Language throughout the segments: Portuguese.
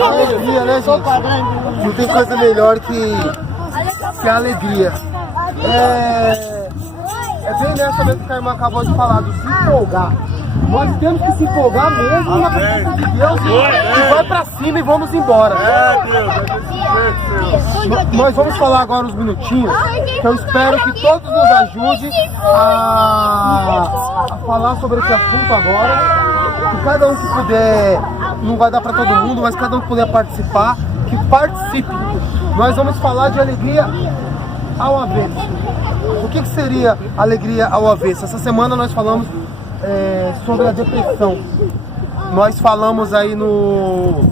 Alegria, né, gente? Não tem coisa melhor que a alegria. É bem nessa mesmo que a irmã acabou de falar, do se empolgar. Nós temos que se empolgar mesmo na presença de Deus e vai pra cima e vamos embora. Nós vamos falar agora uns minutinhos, que eu espero que todos nos ajudem a falar sobre esse assunto agora. Que cada um que puder, não vai dar para todo mundo, mas cada um que puder participar, que participe. Nós vamos falar de alegria ao avesso. O que seria alegria ao avesso? Essa semana nós falamos sobre a depressão. Nós falamos aí no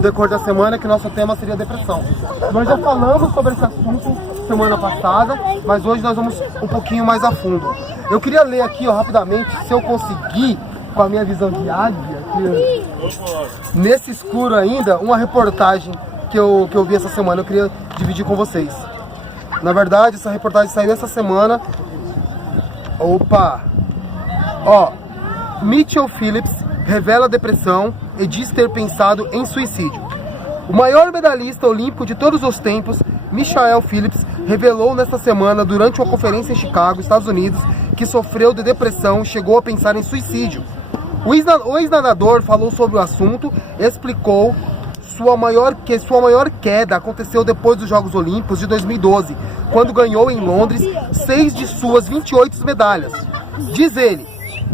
decorrer da semana que nosso tema seria depressão. Nós já falamos sobre esse assunto semana passada, mas hoje nós vamos um pouquinho mais a fundo. Eu queria ler aqui, ó, rapidamente, se eu conseguir, com a minha visão de águia, nesse escuro ainda, uma reportagem que eu vi essa semana, eu queria dividir com vocês. Na verdade, essa reportagem saiu essa semana. Opa! Ó, Mitchell Phillips revela depressão e diz ter pensado em suicídio. O maior medalhista olímpico de todos os tempos, Mitchell Phillips, revelou nesta semana, durante uma conferência em Chicago, Estados Unidos, que sofreu de depressão e chegou a pensar em suicídio. O ex-nadador falou sobre o assunto e explicou que sua maior queda aconteceu depois dos Jogos Olímpicos de 2012, quando ganhou em Londres 6 de suas 28 medalhas. Diz ele: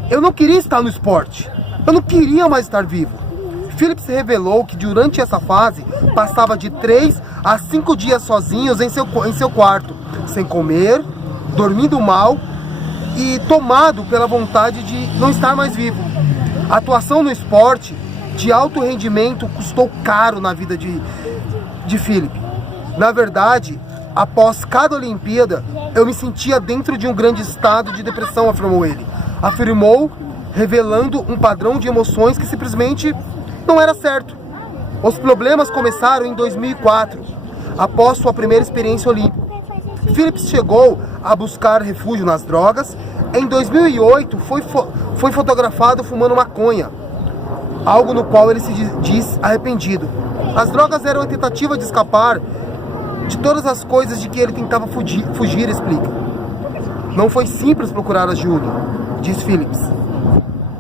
"Eu não queria estar no esporte, eu não queria mais estar vivo." Phillips revelou que durante essa fase passava de 3 a 5 dias sozinhos em seu quarto, sem comer, dormindo mal e tomado pela vontade de não estar mais vivo. A atuação no esporte de alto rendimento custou caro na vida de Phillips. Na verdade, após cada Olimpíada, eu me sentia dentro de um grande estado de depressão, afirmou ele. Afirmou, revelando um padrão de emoções que simplesmente não era certo. Os problemas começaram em 2004, após sua primeira experiência olímpica. Phillips chegou a buscar refúgio nas drogas. Em 2008, foi fotografado fumando maconha, algo no qual ele se diz arrependido. As drogas eram a tentativa de escapar de todas as coisas de que ele tentava fugir, explica. Não foi simples procurar ajuda, diz Phillips.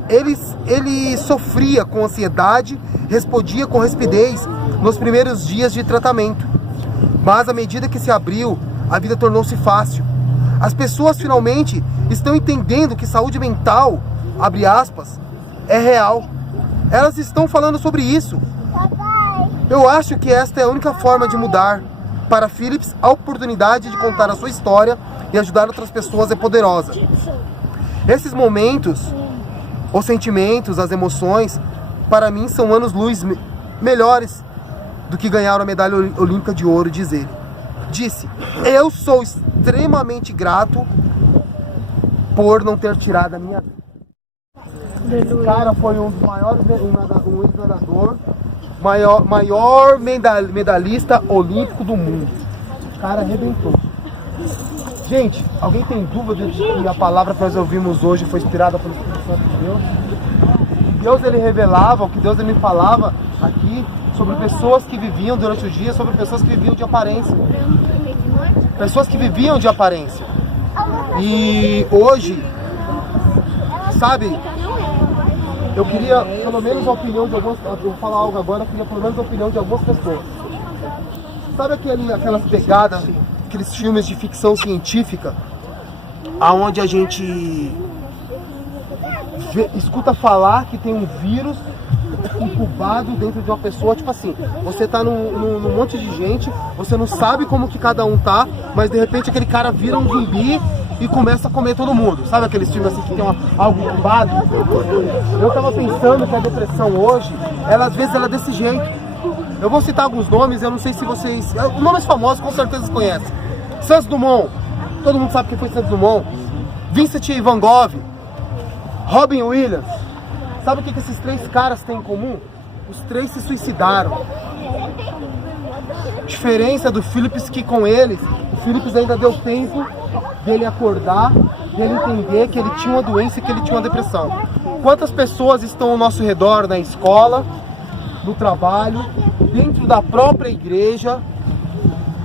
Ele sofria com ansiedade, respondia com rispidez nos primeiros dias de tratamento. Mas à medida que se abriu, a vida tornou-se fácil. As pessoas finalmente estão entendendo que saúde mental, abre aspas, é real. Elas estão falando sobre isso. Eu acho que esta é a única forma de mudar. Para Phillips, a oportunidade de contar a sua história e ajudar outras pessoas é poderosa. Esses momentos, os sentimentos, as emoções, para mim são anos-luz melhores do que ganhar a medalha olímpica de ouro, diz ele. Disse, eu sou extremamente grato por não ter tirado a minha vida. Esse cara foi um dos maiores ex-nadador, maior medalhista olímpico do mundo. O cara arrebentou. Gente, alguém tem dúvida de que a palavra que nós ouvimos hoje foi inspirada pelo Espírito Santo de Deus? Deus, ele revelava, o que Deus ele me falava aqui, sobre pessoas que viviam durante o dia, sobre pessoas que viviam de aparência. Pessoas que viviam de aparência. E hoje, sabe, eu queria pelo menos a opinião de algumas, eu vou falar algo agora, eu queria pelo menos a opinião de algumas pessoas. Sabe aquelas pegadas, aqueles filmes de ficção científica, aonde a gente escuta falar que tem um vírus incubado dentro de uma pessoa, tipo assim, você tá num monte de gente, você não sabe como que cada um tá, mas de repente aquele cara vira um zumbi e começa a comer todo mundo. Sabe aqueles filmes assim que tem algo incubado? Eu tava pensando que a depressão hoje, às vezes ela é desse jeito. Eu vou citar alguns nomes, eu não sei se vocês... Nomes famosos, com certeza vocês conhecem. Santos Dumont, todo mundo sabe quem foi Santos Dumont. Vincent Van Gogh, Robin Williams. Sabe o que esses três caras têm em comum? Os três se suicidaram. Diferença do Phillips que com eles, o Phillips ainda deu tempo dele acordar, dele entender que ele tinha uma doença e que ele tinha uma depressão. Quantas pessoas estão ao nosso redor na escola, no trabalho, dentro da própria igreja,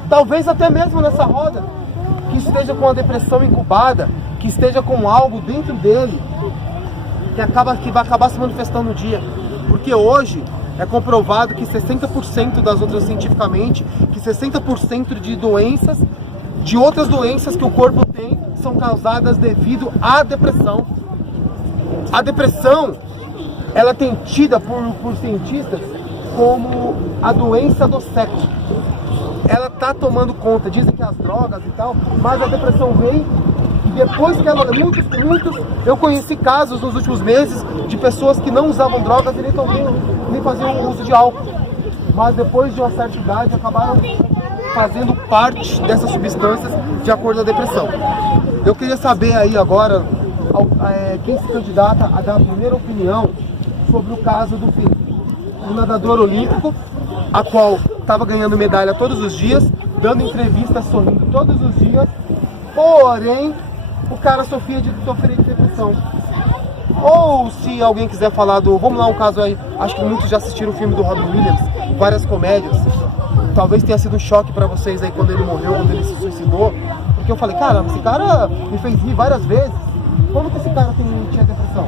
talvez até mesmo nessa roda, que esteja com a depressão incubada, que esteja com algo dentro dele, que vai acabar se manifestando no dia. Porque hoje é comprovado que 60% das outras, cientificamente, que 60% de doenças, de outras doenças que o corpo tem, são causadas devido à depressão. A depressão, ela é tida por cientistas como a doença do século. Ela tá tomando conta, dizem que as drogas e tal, mas a depressão vem e depois que ela... Muitos, eu conheci casos nos últimos meses de pessoas que não usavam drogas e nem faziam uso de álcool, mas depois de uma certa idade acabaram fazendo parte dessas substâncias de acordo com a depressão. Eu queria saber aí agora quem se candidata a dar a primeira opinião sobre o caso do Felipe, um nadador olímpico, a qual estava ganhando medalha todos os dias, dando entrevistas, sorrindo todos os dias, porém o cara sofria de depressão. Ou se alguém quiser falar vamos lá, um caso aí, acho que muitos já assistiram o filme do Robin Williams, várias comédias, talvez tenha sido um choque pra vocês aí quando ele morreu, quando ele se suicidou, porque eu falei, caramba, esse cara me fez rir várias vezes, como que esse cara tinha depressão?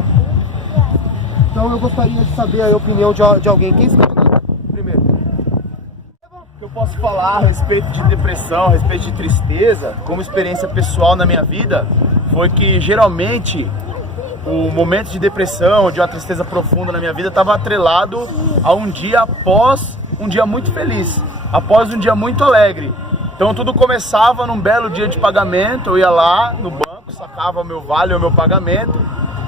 Então eu gostaria de saber a opinião de alguém. Quem se candidata primeiro? O que eu posso falar a respeito de depressão, a respeito de tristeza, como experiência pessoal na minha vida, foi que geralmente o momento de depressão, de uma tristeza profunda na minha vida, estava atrelado a um dia após um dia muito feliz, após um dia muito alegre. Então tudo começava num belo dia de pagamento, eu ia lá no banco, sacava o meu vale, o meu pagamento,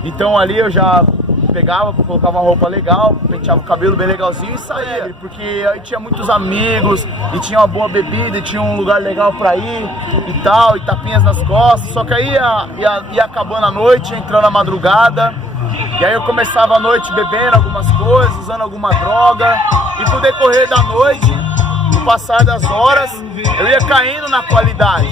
então ali eu já pegava, colocava uma roupa legal, penteava o cabelo bem legalzinho e saía, porque aí tinha muitos amigos, e tinha uma boa bebida, e tinha um lugar legal pra ir, e tal, e tapinhas nas costas, só que aí ia acabando a noite, entrando a madrugada, e aí eu começava a noite bebendo algumas coisas, usando alguma droga, e no decorrer da noite, no passar das horas, eu ia caindo na qualidade.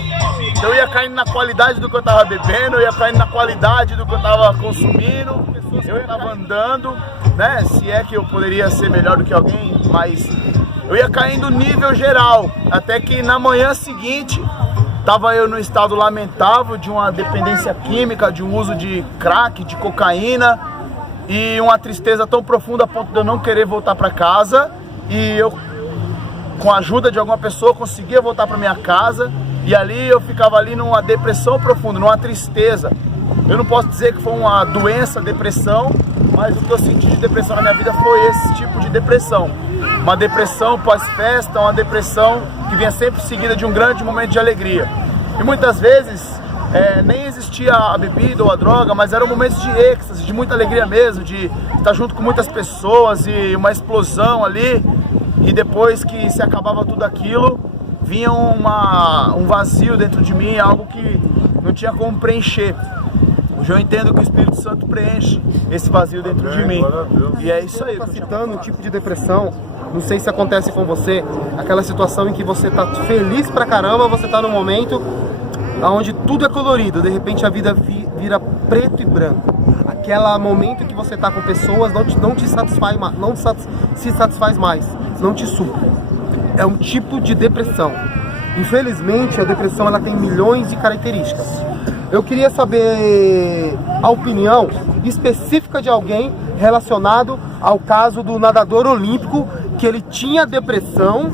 Então eu ia caindo na qualidade do que eu tava bebendo, eu ia caindo na qualidade do que eu tava consumindo, eu estava andando, né, se é que eu poderia ser melhor do que alguém, mas eu ia caindo nível geral, até que na manhã seguinte, estava eu num estado lamentável de uma dependência química, de um uso de crack, de cocaína, e uma tristeza tão profunda a ponto de eu não querer voltar para casa, e eu, com a ajuda de alguma pessoa, conseguia voltar para minha casa, e ali eu ficava ali numa depressão profunda, numa tristeza. Eu não posso dizer que foi uma doença, depressão, mas o que eu senti de depressão na minha vida foi esse tipo de depressão. uma depressão pós-festa, uma depressão que vinha sempre seguida de um grande momento de alegria. E muitas vezes nem existia a bebida ou a droga, mas eram momentos de êxtase, de muita alegria mesmo, de estar junto com muitas pessoas e uma explosão ali. E depois que se acabava tudo aquilo, vinha um vazio dentro de mim, algo que não tinha como preencher. Hoje eu entendo que o Espírito Santo preenche esse vazio dentro de mim. E é isso aí. Tá citando um tipo de depressão, não sei se acontece com você, aquela situação em que você tá feliz pra caramba, você tá num momento onde tudo é colorido, de repente a vida vira preto e branco. Aquele momento que você tá com pessoas não te satisfaz mais, se satisfaz mais, não te supre. É um tipo de depressão. Infelizmente, a depressão ela tem milhões de características. Eu queria saber a opinião específica de alguém relacionado ao caso do nadador olímpico, que ele tinha depressão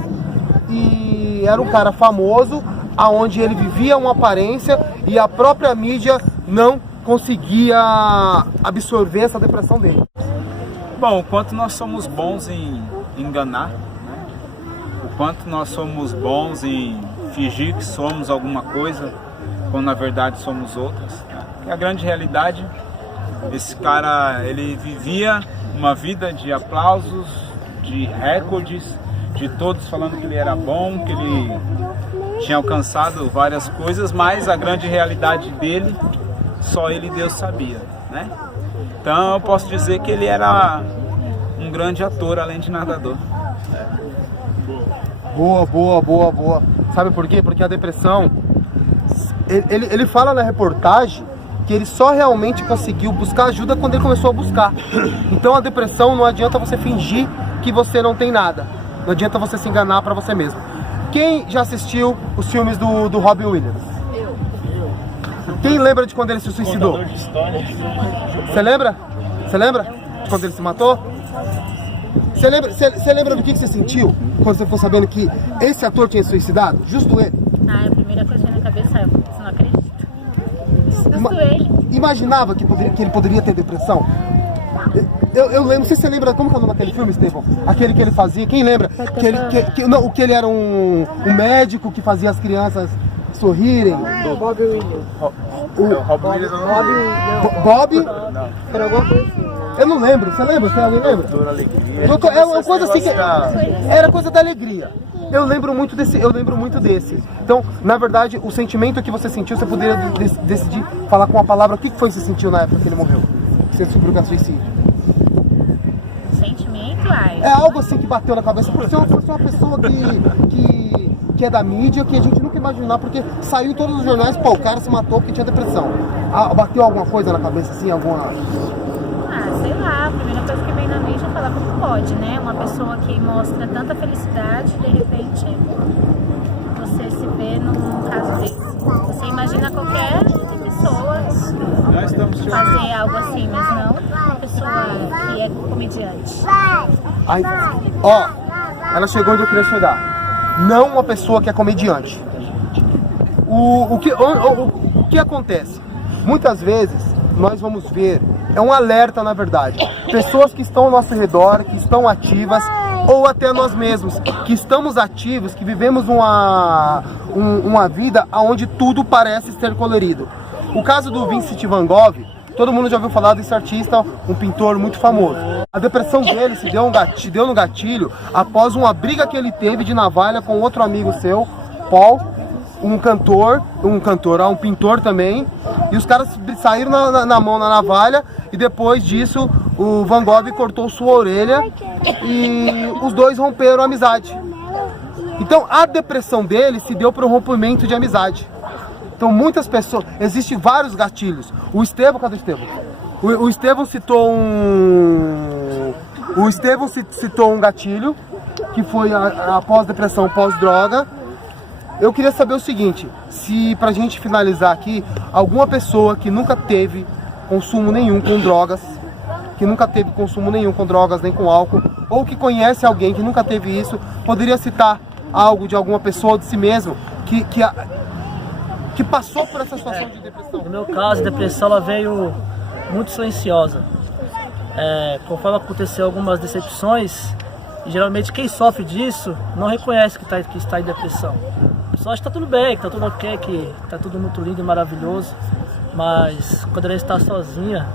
e era um cara famoso, aonde ele vivia uma aparência e a própria mídia não conseguia absorver essa depressão dele. Bom, o quanto nós somos bons em enganar, né? O quanto nós somos bons em fingir que somos alguma coisa, quando na verdade somos outras. E a grande realidade, esse cara, ele vivia uma vida de aplausos, de recordes, de todos falando que ele era bom, que ele tinha alcançado várias coisas, mas a grande realidade dele, só ele e Deus sabia, né? Então eu posso dizer que ele era um grande ator, além de nadador. Boa. Sabe por quê? Porque a depressão, ele fala na reportagem que ele só realmente conseguiu buscar ajuda quando ele começou a buscar. Então a depressão não adianta você fingir que você não tem nada. Não adianta você se enganar pra você mesmo. Quem já assistiu os filmes do Robin Williams? Quem lembra de quando ele se suicidou? Você lembra? Você lembra de quando ele se matou? Você lembra do que você sentiu quando você ficou sabendo que esse ator tinha se suicidado? Justo ele. Ah, a primeira coisa que na cabeça é, você não acredita? Justo ele. Imaginava que ele poderia ter depressão? Eu lembro, não sei se você lembra, como que é o nome daquele filme, Estevão? Aquele que ele fazia, quem lembra? Que ele era um médico que fazia as crianças sorrirem. Bob Williams. Bob? Era alguma coisa assim. Eu não lembro, você lembra? Alguém lembra? É uma coisa assim que era coisa da alegria. Eu lembro muito desse. Então, na verdade, o sentimento que você sentiu, você poderia decidir falar com uma palavra. O que foi que você sentiu na época que ele morreu? Que você descobriu que era suicídio? Sentimento, ai. É algo assim que bateu na cabeça, porque você é uma pessoa que é da mídia, que a gente nunca imaginar, porque saiu em todos os jornais, pô, o cara se matou porque tinha depressão. Bateu alguma coisa na cabeça assim, alguma... Sei lá, a primeira coisa que vem na mente é falar como pode, né? Uma pessoa que mostra tanta felicidade, de repente você se vê num caso desse. Você imagina qualquer pessoa fazer algo assim, mas não uma pessoa que é comediante. Aí, ela chegou onde eu queria chegar. Não uma pessoa que é comediante. O que acontece? Muitas vezes nós vamos ver, é um alerta na verdade, pessoas que estão ao nosso redor, que estão ativas, ou até nós mesmos, que estamos ativos, que vivemos uma vida onde tudo parece ser colorido. O caso do Vincent Van Gogh, todo mundo já ouviu falar desse artista, um pintor muito famoso. A depressão dele se deu no gatilho após uma briga que ele teve de navalha com outro amigo seu, Paul, um pintor também, e os caras saíram na mão na navalha, e depois disso o Van Gogh cortou sua orelha e os dois romperam a amizade. Então a depressão dele se deu para o rompimento de amizade. Então muitas pessoas, existem vários gatilhos. O Estevão, cadê o Estevão? O Estevão citou um gatilho, que foi após depressão, pós-droga. Eu queria saber o seguinte, se pra gente finalizar aqui, alguma pessoa que nunca teve consumo nenhum com drogas, nem com álcool, ou que conhece alguém que nunca teve isso, poderia citar algo de alguma pessoa, de si mesmo, que passou por essa situação de depressão? No meu caso, a depressão ela veio muito silenciosa. Conforme aconteceu algumas decepções, E geralmente quem sofre disso não reconhece que está em depressão. Só acha que está tudo bem, que está tudo ok, que está tudo muito lindo e maravilhoso. Mas quando ela está sozinha,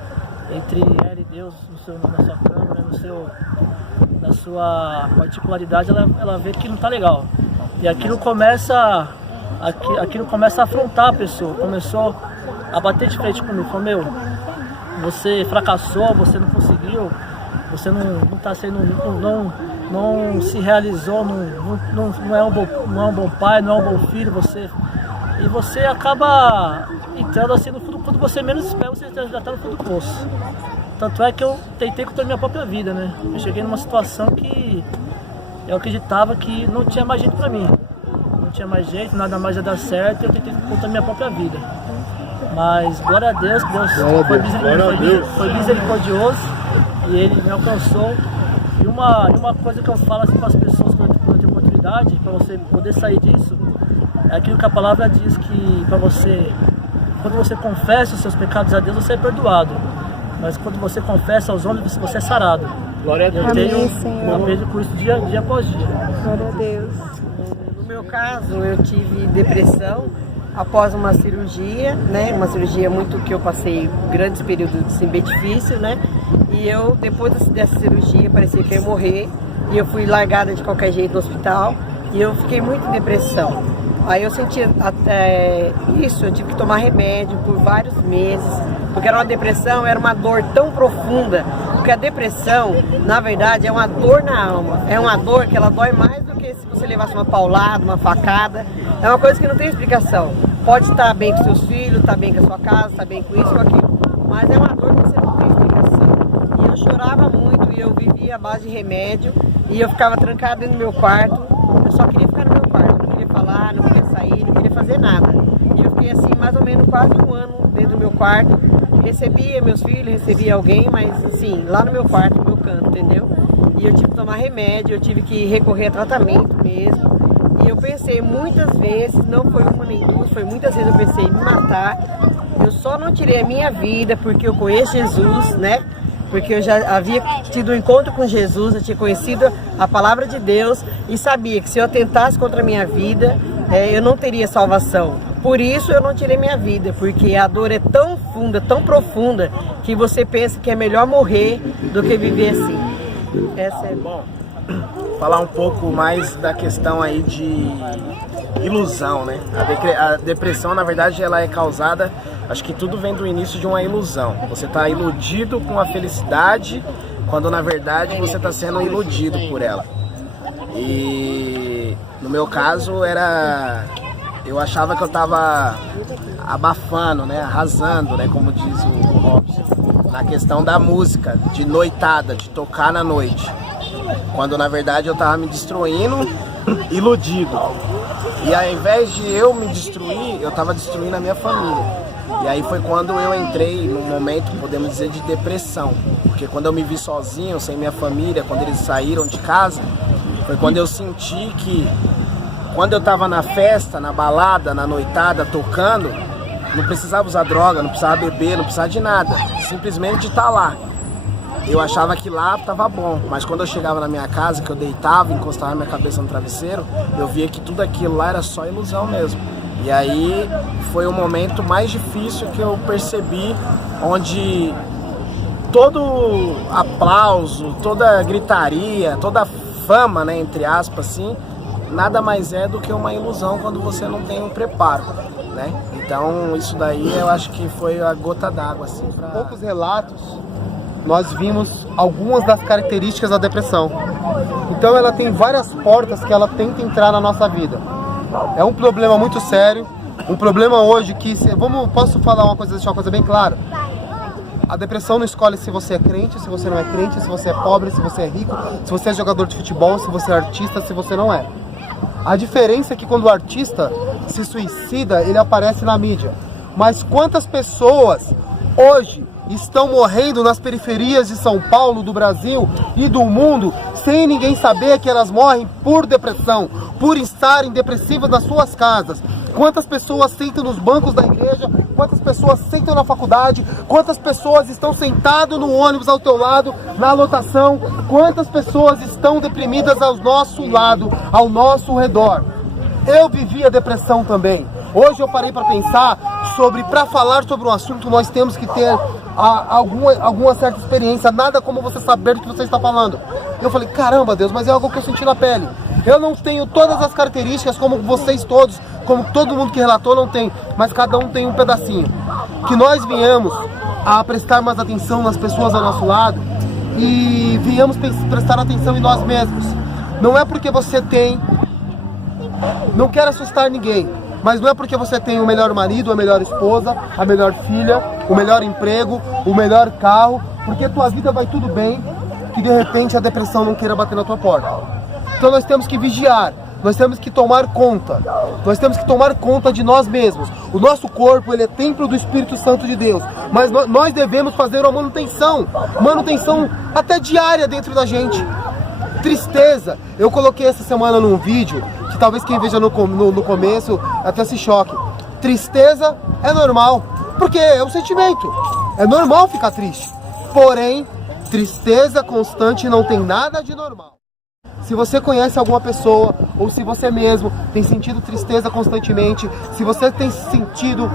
entre ela e Deus, na sua câmara, na sua particularidade, ela vê que não está legal. E aquilo começa a afrontar a pessoa. Começou a bater de frente comigo. Falou, meu, você fracassou, você não conseguiu, você não está sendo, não se realizou, não é um bom pai, não é um bom filho, e você acaba entrando assim no fundo, quando você menos espera, você já está no fundo do poço. Tanto é que eu tentei contra a minha própria vida, né? Eu cheguei numa situação que eu acreditava que não tinha mais jeito para mim. Não tinha mais jeito, nada mais ia dar certo, e eu tentei contra a minha própria vida. Mas glória a Deus, que Deus foi misericordioso e Ele me alcançou. E uma coisa que eu falo assim para as pessoas quando eu tenho oportunidade, para você poder sair disso, é aquilo que a palavra diz que quando você confessa os seus pecados a Deus, você é perdoado. Mas quando você confessa aos homens, você é sarado. Glória a Deus. Eu vejo com isso dia após dia. Glória a Deus. No meu caso, eu tive depressão após uma cirurgia, né? Uma cirurgia que eu passei grandes períodos assim, bem difícil, né? E eu, depois dessa cirurgia, parecia que eu ia morrer. E eu fui largada de qualquer jeito no hospital. E eu fiquei muito em depressão. Aí eu senti até isso, eu tive que tomar remédio por vários meses, porque era uma depressão, era uma dor tão profunda, porque a depressão, na verdade, é uma dor na alma, é uma dor que ela dói mais do que se você levasse uma paulada, uma facada, é uma coisa que não tem explicação. Pode estar bem com seus filhos, estar bem com a sua casa, estar bem com isso ou aquilo, mas é uma dor que você não tem explicação. E eu chorava muito e eu vivia à base de remédio, e eu ficava trancada dentro do meu quarto, eu só queria ficar no meu quarto, não queria falar, não queria sair, não queria fazer nada. E eu fiquei assim mais ou menos quase um ano dentro do meu quarto, recebia meus filhos, recebia alguém, mas assim, lá no meu quarto, no meu canto, entendeu? E eu tive que tomar remédio, eu tive que recorrer a tratamento mesmo. E eu pensei muitas vezes, não foi uma nem duas, foi muitas vezes eu pensei em me matar. Eu só não tirei a minha vida porque eu conheço Jesus, né? Porque eu já havia tido um encontro com Jesus, eu tinha conhecido a palavra de Deus e sabia que se eu atentasse contra a minha vida, eu não teria salvação. Por isso eu não tirei minha vida, porque a dor é tão funda, tão profunda, que você pensa que é melhor morrer do que viver assim. Essa é bom. Falar um pouco mais da questão aí de ilusão, né? A depressão, na verdade, ela é causada, acho que tudo vem do início de uma ilusão. Você está iludido com a felicidade, quando na verdade você está sendo iludido por ela. E no meu caso eu achava que eu estava abafando, né? Arrasando, né? Como diz o Robson, na questão da música, de noitada, de tocar na noite. Quando na verdade eu estava me destruindo, iludido. E ao invés de eu me destruir, eu estava destruindo a minha família. E aí foi quando eu entrei num momento, podemos dizer, de depressão. Porque quando eu me vi sozinho, sem minha família, quando eles saíram de casa, foi quando eu senti que, quando eu estava na festa, na balada, na noitada, tocando, não precisava usar droga, não precisava beber, não precisava de nada. Simplesmente de estar lá. Eu achava que lá estava bom, mas quando eu chegava na minha casa, que eu deitava, encostava minha cabeça no travesseiro, eu via que tudo aquilo lá era só ilusão mesmo. E aí foi o momento mais difícil que eu percebi, onde todo aplauso, toda gritaria, toda fama, né, entre aspas, assim, nada mais é do que uma ilusão quando você não tem um preparo, né? Então isso daí eu acho que foi a gota d'água, assim, pra... Poucos relatos, nós vimos algumas das características da depressão. Então ela tem várias portas que ela tenta entrar na nossa vida. É um problema muito sério, um problema hoje que... Posso falar uma coisa, deixar uma coisa bem clara? A depressão não escolhe se você é crente, se você não é crente, se você é pobre, se você é rico, se você é jogador de futebol, se você é artista, se você não é. A diferença é que quando o artista se suicida, ele aparece na mídia. Mas quantas pessoas hoje estão morrendo nas periferias de São Paulo, do Brasil e do mundo, sem ninguém saber que elas morrem por depressão, por estarem depressivas nas suas casas. Quantas pessoas sentam nos bancos da igreja, quantas pessoas sentam na faculdade, quantas pessoas estão sentadas no ônibus ao teu lado, na lotação, quantas pessoas estão deprimidas ao nosso lado, ao nosso redor. Eu vivi a depressão também. Hoje eu parei para pensar para falar sobre um assunto, nós temos que ter alguma certa experiência, nada como você saber do que você está falando. Eu falei, caramba Deus, mas é algo que eu senti na pele. Eu não tenho todas as características como vocês todos, como todo mundo que relatou não tem, mas cada um tem um pedacinho. Que nós viemos a prestar mais atenção nas pessoas ao nosso lado e viemos prestar atenção em nós mesmos. Não é porque você tem, não quero assustar ninguém, mas não é porque você tem o melhor marido, a melhor esposa, a melhor filha, o melhor emprego, o melhor carro, porque a tua vida vai tudo bem, que de repente a depressão não queira bater na tua porta. Então nós temos que vigiar, nós temos que tomar conta, nós temos que tomar conta de nós mesmos. O nosso corpo, ele é templo do Espírito Santo de Deus, mas nós devemos fazer uma manutenção até diária dentro da gente. Tristeza, eu coloquei essa semana num vídeo, que talvez quem veja no começo até se choque. Tristeza é normal, porque é um sentimento, é normal ficar triste. Porém, tristeza constante não tem nada de normal. Se você conhece alguma pessoa, ou se você mesmo tem sentido tristeza constantemente, se você tem se sentido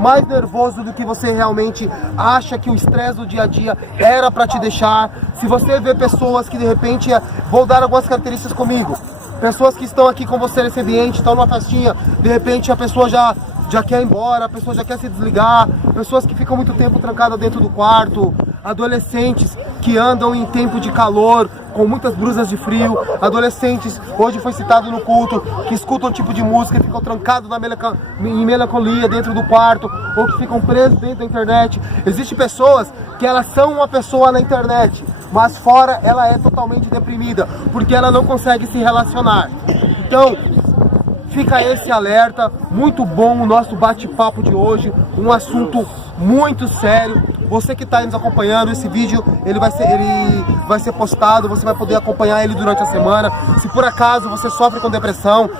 mais nervoso do que você realmente acha que o estresse do dia a dia era para te deixar, se você vê pessoas que de repente, vou dar algumas características comigo, pessoas que estão aqui com você nesse ambiente, estão numa festinha, de repente a pessoa já quer ir embora, a pessoa já quer se desligar, pessoas que ficam muito tempo trancadas dentro do quarto, adolescentes que andam em tempo de calor, com muitas brusas de frio, adolescentes, hoje foi citado no culto, que escutam um tipo de música e ficam trancados em melancolia dentro do quarto, ou que ficam presos dentro da internet. Existem pessoas que elas são uma pessoa na internet, mas fora ela é totalmente deprimida, porque ela não consegue se relacionar. Então, fica esse alerta, muito bom o nosso bate-papo de hoje, um assunto muito sério. Você que está aí nos acompanhando, esse vídeo ele vai ser postado, você vai poder acompanhar ele durante a semana. Se por acaso você sofre com depressão,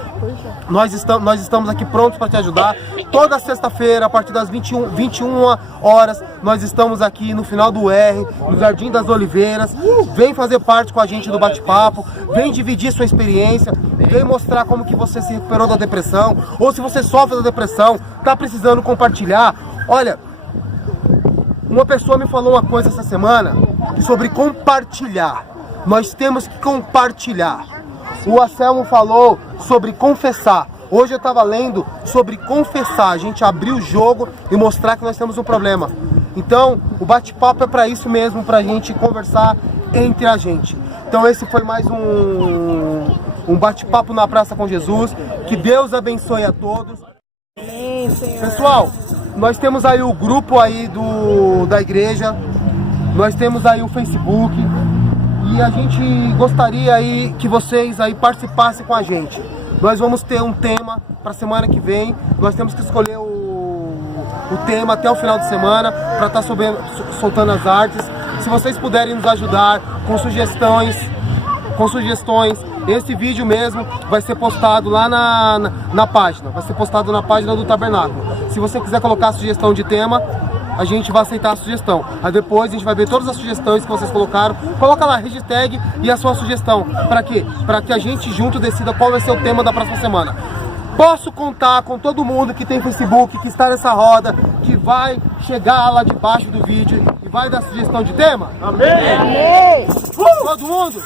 nós estamos aqui prontos para te ajudar. Toda sexta-feira, a partir das 21 horas, nós estamos aqui no final do R, no Jardim das Oliveiras. Vem fazer parte com a gente do bate-papo, vem dividir sua experiência, vem mostrar como que você se recuperou da depressão, ou se você sofre da depressão, está precisando compartilhar. Olha, uma pessoa me falou uma coisa essa semana sobre compartilhar. Nós temos que compartilhar. O Anselmo falou sobre confessar. Hoje eu estava lendo sobre confessar. A gente abrir o jogo e mostrar que nós temos um problema. Então, o bate-papo é para isso mesmo, para a gente conversar entre a gente. Então esse foi mais um bate-papo na Praça com Jesus. Que Deus abençoe a todos. Amém, Senhor. Pessoal, nós temos aí o grupo aí da igreja, nós temos aí o Facebook, e a gente gostaria aí que vocês aí participassem com a gente. Nós vamos ter um tema para semana que vem, nós temos que escolher o tema até o final de semana para estar soltando as artes. Se vocês puderem nos ajudar com sugestões, esse vídeo mesmo vai ser postado lá na página, vai ser postado na página do Tabernáculo. Se você quiser colocar a sugestão de tema, a gente vai aceitar a sugestão. Aí depois a gente vai ver todas as sugestões que vocês colocaram, coloca lá, hashtag e a sua sugestão. Para quê? Para que a gente junto decida qual vai ser o tema da próxima semana. Posso contar com todo mundo que tem Facebook, que está nessa roda, que vai chegar lá debaixo do vídeo e vai dar sugestão de tema? Amém! Amém. Todo mundo?